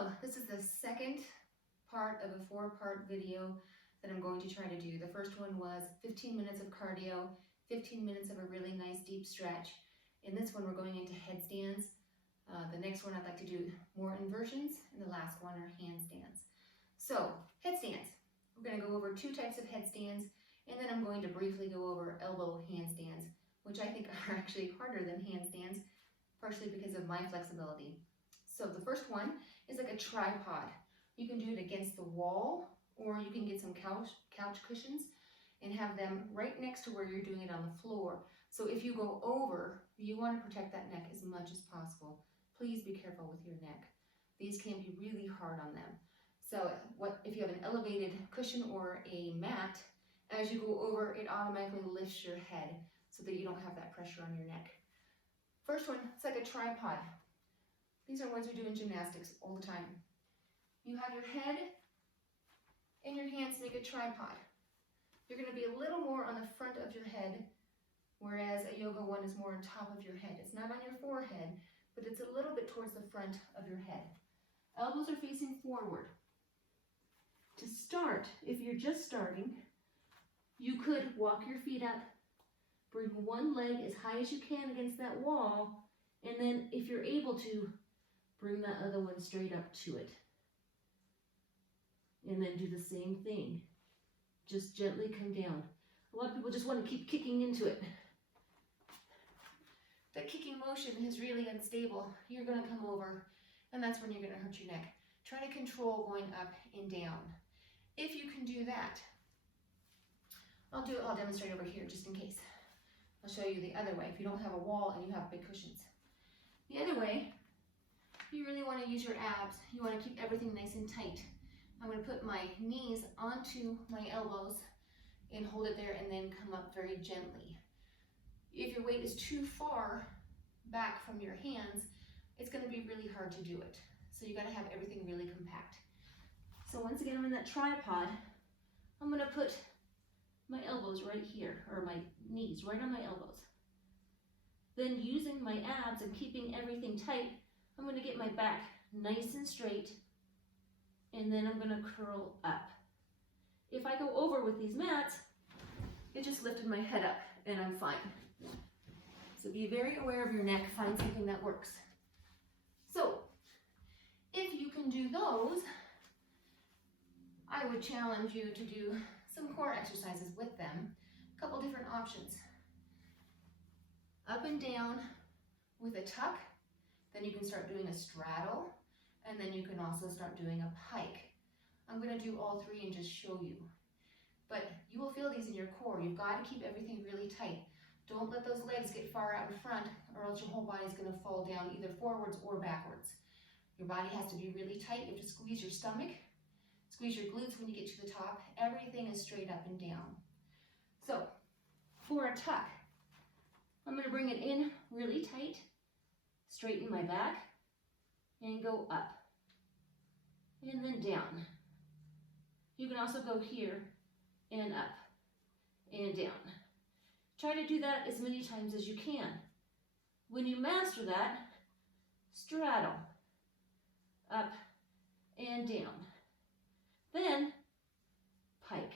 So this is the second part of a 4-part video that I'm going to try to do. The first one was 15 minutes of cardio, 15 minutes of a really nice deep stretch. In this one, we're going into headstands. The next one, I'd like to do more inversions, and the last one are handstands. So headstands, we're going to go over 2 types of headstands, and then I'm going to briefly go over elbow handstands, which I think are actually harder than handstands, partially because of my flexibility. So the first one is like a tripod. You can do it against the wall, or you can get some couch cushions and have them right next to where you're doing it on the floor. So if you go over, you want to protect that neck as much as possible. Please be careful with your neck. These can be really hard on them. So if you have an elevated cushion or a mat, as you go over, it automatically lifts your head so that you don't have that pressure on your neck. First one, it's like a tripod. These are ones we do in gymnastics all the time. You have your head and your hands make a tripod. You're going to be a little more on the front of your head, whereas a yoga one is more on top of your head. It's not on your forehead, but it's a little bit towards the front of your head. Elbows are facing forward. To start, if you're just starting, you could walk your feet up, bring one leg as high as you can against that wall, and then if you're able to, bring that other one straight up to it. And then do the same thing. Just gently come down. A lot of people just want to keep kicking into it. That kicking motion is really unstable. You're going to come over, and that's when you're going to hurt your neck. Try to control going up and down. If you can do that, I'll demonstrate over here just in case. I'll show you the other way if you don't have a wall and you have big cushions. The other way, you really want to use your abs. You want to keep everything nice and tight. I'm going to put my knees onto my elbows and hold it there and then come up very gently. If your weight is too far back from your hands, it's going to be really hard to do it. So you got to have everything really compact. So once again, I'm in that tripod. I'm going to put my elbows right here, or my knees right on my elbows. Then using my abs and keeping everything tight, I'm going to get my back nice and straight, and then I'm going to curl up. If I go over with these mats, it just lifted my head up, and I'm fine. So be very aware of your neck, find something that works. So, if you can do those, I would challenge you to do some core exercises with them. A couple different options. Up and down with a tuck, then you can start doing a straddle, and then you can also start doing a pike. I'm going to do all 3 and just show you. But you will feel these in your core. You've got to keep everything really tight. Don't let those legs get far out in front, or else your whole body is going to fall down either forwards or backwards. Your body has to be really tight. You have to squeeze your stomach, squeeze your glutes when you get to the top. Everything is straight up and down. So, for a tuck, I'm going to bring it in really tight, straighten my back, and go up, and then down. You can also go here, and up, and down. Try to do that as many times as you can. When you master that, straddle, up, and down. Then, pike.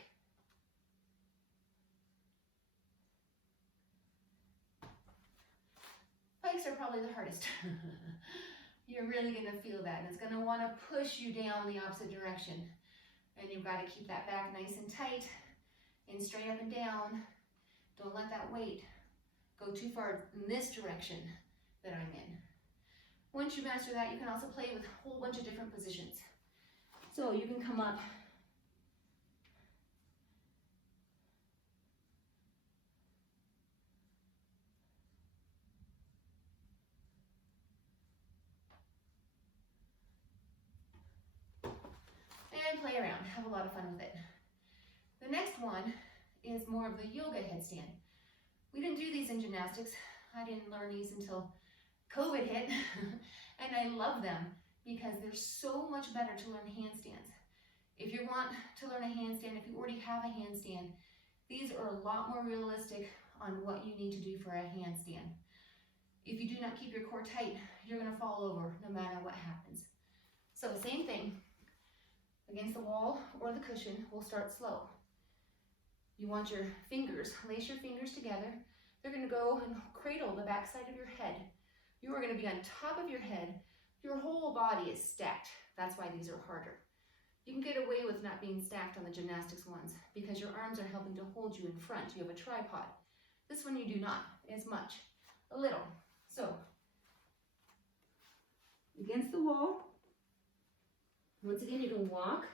Pikes are probably the hardest. You're really going to feel that, and it's going to want to push you down the opposite direction. And you've got to keep that back nice and tight and straight up and down. Don't let that weight go too far in this direction that I'm in. Once you master that, you can also play with a whole bunch of different positions. So you can come up and play around, have a lot of fun with it. The next one is more of the yoga headstand. We didn't do these in gymnastics. I didn't learn these until COVID hit, and I love them because they're so much better to learn handstands. If you want to learn a handstand, if you already have a handstand, these are a lot more realistic on what you need to do for a handstand. If you do not keep your core tight, you're going to fall over no matter what happens. So same thing, against the wall or the cushion, we'll start slow. You want your fingers, lace your fingers together. They're gonna go and cradle the backside of your head. You are gonna be on top of your head. Your whole body is stacked. That's why these are harder. You can get away with not being stacked on the gymnastics ones because your arms are helping to hold you in front. You have a tripod. This one you do not as much, a little. So, against the wall. Once again, you can walk,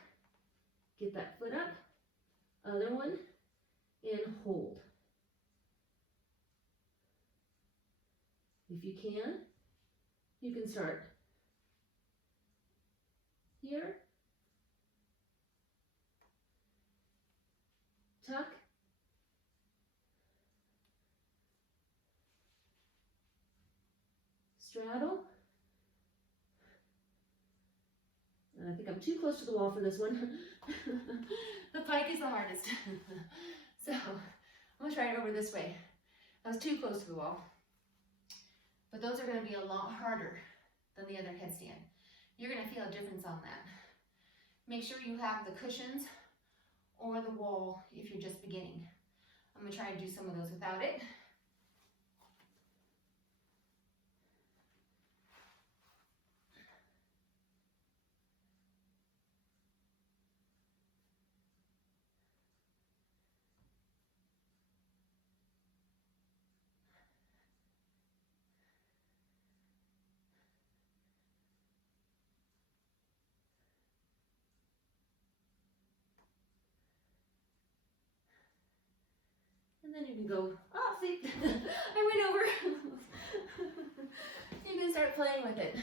get that foot up, other one, and hold. If you can start here, tuck, straddle. And I think I'm too close to the wall for this one. The pike is the hardest. So I'm gonna try it over this way. I was too close to the wall. But those are gonna be a lot harder than the other headstand. You're gonna feel a difference on that. Make sure you have the cushions or the wall if you're just beginning. I'm gonna try to do some of those without it. And then you can go, oh, see, I went over. You can start playing with it.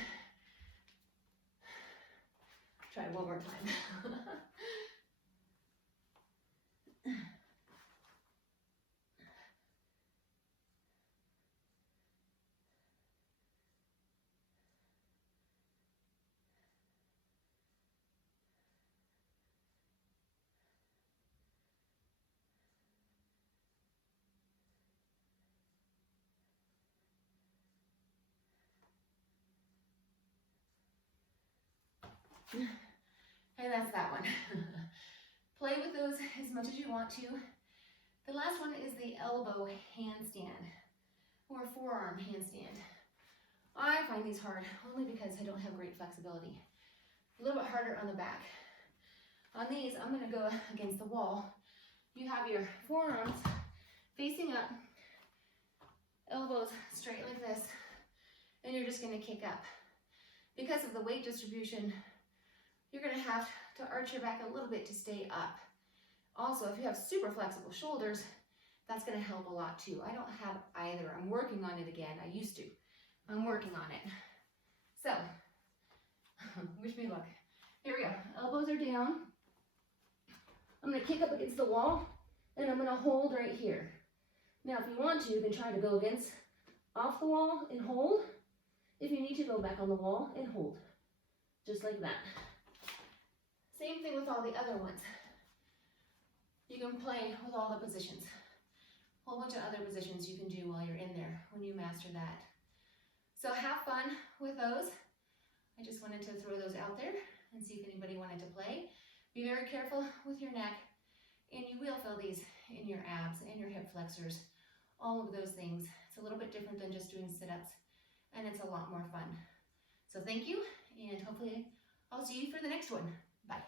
Try it one more time. And that's that one. Play with those as much as you want to. The last one is the elbow handstand or forearm handstand. I find these hard only because I don't have great flexibility. A little bit harder on the back. On these, I'm gonna go against the wall. You have your forearms facing up, elbows straight like this, and you're just gonna kick up. Because of the weight distribution, you're gonna have to arch your back a little bit to stay up. Also, if you have super flexible shoulders, that's gonna help a lot too. I don't have either. I'm working on it again. I used to. I'm working on it. So, wish me luck. Here we go. Elbows are down. I'm gonna kick up against the wall, and I'm gonna hold right here. Now, if you want to, you can try to go against, off the wall and hold. If you need to, go back on the wall and hold. Just like that. Same thing with all the other ones. You can play with all the positions. A whole bunch of other positions you can do while you're in there when you master that. So have fun with those. I just wanted to throw those out there and see if anybody wanted to play. Be very careful with your neck, and you will feel these in your abs and your hip flexors, all of those things. It's a little bit different than just doing sit-ups, and it's a lot more fun. So thank you, and hopefully I'll see you for the next one.